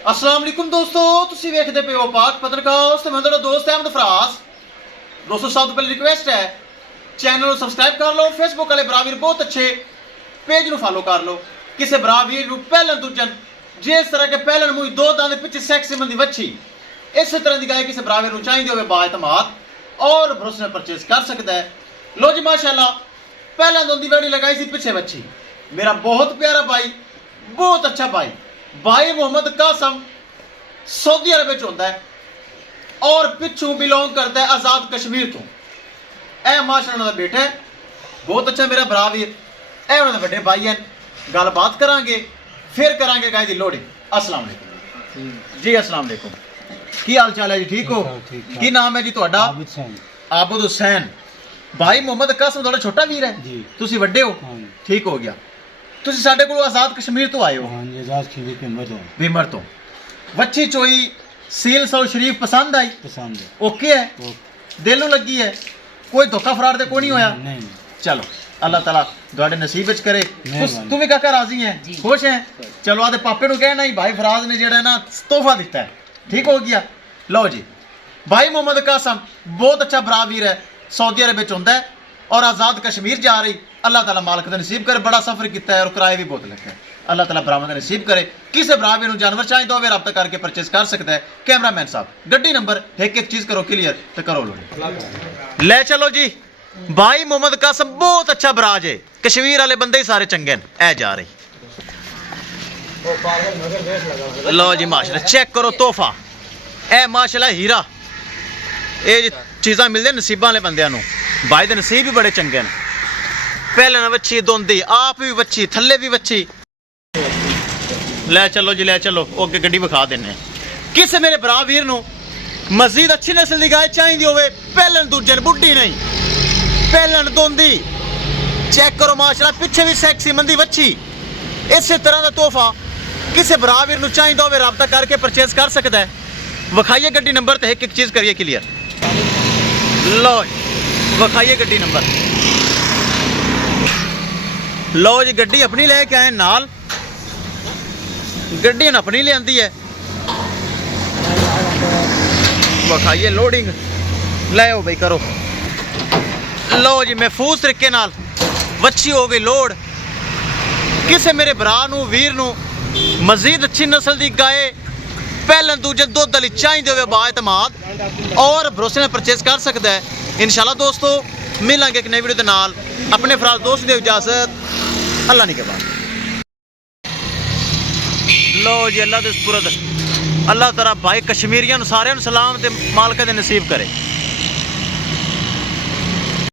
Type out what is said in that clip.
अस्सलाम वालेकुम दोस्तों, तुसी वेखदे पे हो पाक पत्रकास्ट ते मैं तुहाडा दोस्त अहमद फराज। दोस्तों सब तो पहले रिक्वेस्ट है चैनल को सब्सक्राइब कर लो, फेसबुक वाले बरावीर बहुत अच्छे पेज को फॉलो कर लो। किसी बरावीर को पहलन दूजन जिस तरह के पहलन मुई दो दाने पिछे सेक्सी मंदी वच्छी इस तरह की गाय किसी बरावीर को चाहिए होवे बाएतमाद और भरोसे में परचेज कर सकता है। लो जी माशाल्लाह पहलन दोंदी वेड़ी लगाई सी पिछे वच्छी। मेरा बहुत प्यारा भाई, बहुत अच्छा भाई मोहम्मद कासम सऊदी अरब में होता है और पिछू बिलोंग करता है आज़ाद कश्मीर तो। ए माशाअल्लाह बेटा है, बहुत अच्छा मेरा भरा वीर। ए उन्होंने बड़े भाई हैं, गलबात करांगे फिर करांगे गाय दी लोडिंग। अस्सलाम वालेकुम जी। अस्सलाम वालेकुम, की हाल चाल है जी? ठीक हो? की नाम है जी ਤੁਹਾਡਾ? आबिद हुसैन। भाई मोहम्मद कासम थोड़ा छोटा वीर है जी, तुसी वड्डे हो? ठीक हो गया। ਤੁਸੀਂ ਸਾਡੇ ਕੋਲ ਆਜ਼ਾਦ ਕਸ਼ਮੀਰ ਤੋਂ ਆਏ ਹੋ? ਹਾਂਜੀ, ਆਜ਼ਾਦ ਕਸ਼ਮੀਰ ਭੀਮਰ ਤੋਂ। ਵੱਛੀ ਚੋਈ ਸੀਲ ਸੌ ਸ਼ਰੀਫ ਪਸੰਦ ਆਈ? ਪਸੰਦ ਹੈ। ਓਕੇ ਹੈ, ਦਿਲ ਨੂੰ ਲੱਗੀ ਹੈ, ਕੋਈ ਧੋਖਾ ਫਰਾਡ ਤੇ ਕੋਈ ਨਹੀਂ ਹੋਇਆ? ਨਹੀਂ। ਚਲੋ ਅੱਲਾਹ ਤਾਲਾ ਤੁਹਾਡੇ ਨਸੀਬ ਵਿੱਚ ਕਰੇ। ਤੂੰ ਵੀ ਕਾਕਾ ਰਾਜ਼ੀ ਹੈ, ਖੁਸ਼ ਹੈ? ਚਲੋ ਆਦੇ ਪਾਪੇ ਨੂੰ ਕਹਿਣਾ ਹੀ ਭਾਈ ਫਰਾਜ਼ ਨੇ ਜਿਹੜਾ ਨਾ ਤੋਹਫਾ ਦਿੱਤਾ ਹੈ। ਠੀਕ ਹੋ ਗਿਆ। ਲਓ ਜੀ भाई मोहम्मद कासम बहुत अच्छा बरा वीर है, सऊदी अरब में होंदा है और आज़ाद कश्मीर जा रही। अल्लाह ताला मालिक दा नसीब करे, बड़ा सफ़र किया है और किराए भी बहुत लगे। अल्लाह ताला बरामद नसीब करे। किसी बरा वीर जानवर चाहिए होवे रब्ता करके परचेज कर सकता है। कैमरामैन साहब गड्डी नंबर एक चीज़ करो क्लियर तो करो लो ले चलो जी। भाई मोहम्मद कासम बहुत अच्छा बराज है, कश्मीर वाले बंदे ही सारे चंगे हैं। ए जा रही लो जी माशाल्लाह, चेक करो तोहफा। ए माशाल्लाह हीरा, ये चीज़ां मिलदियां नसीबां वाले बंदियां नूं। भाई दे नसीब भी बड़े चंगे ने। पहले वच्छी दोंदी आप भी वच्छी थल्ले भी वच्छी। ले चलो जी ले चलो, ओके गड्डी विखा देने। किसे मेरे भरा वीर नूं मजीद अच्छी नस्ल की गाय चाहिए होवे, पहलन दूजन बुढ़ी नहीं, पहलन दोंदी चेक करो माशाल्लाह, पिछे भी सैक्सी मंदी वच्छी। इस तरह का तोहफा किसी भरा वीर नूं चाहिए होवे रब्ता करके परचेज कर सकता है। विखाइए गड्डी नंबर तो एक चीज़ करिए क्लियर। लो विखाइए गड्डी नंबर। लो जी गड्डी अपनी लेके आए नाल, गड्डी अपनी ले आंदी है। विखाइए लोडिंग, ले आओ भाई करो। लो जी महफूज तरीके नाल वच्छी हो गई लोड। किसी मेरे भरा नूं वीर नूं मजीद अच्छी नस्ल की गाय पहलन दूजे दुध वाली चाहिए हो बाएतमाद और भरोसे में परचेज कर सकता है। इंशाल्लाह दोस्तों मिलांगे एक नई वीडियो के नाल। अपने फराज दोस्त दे इजाजत, अल्लाह नहीं के बाद। लो जी अल्लाह दे सुपुर्द, अल्लाह ताला भाई कश्मीरियां सारे सलाम ते मालिक दे नसीब करे।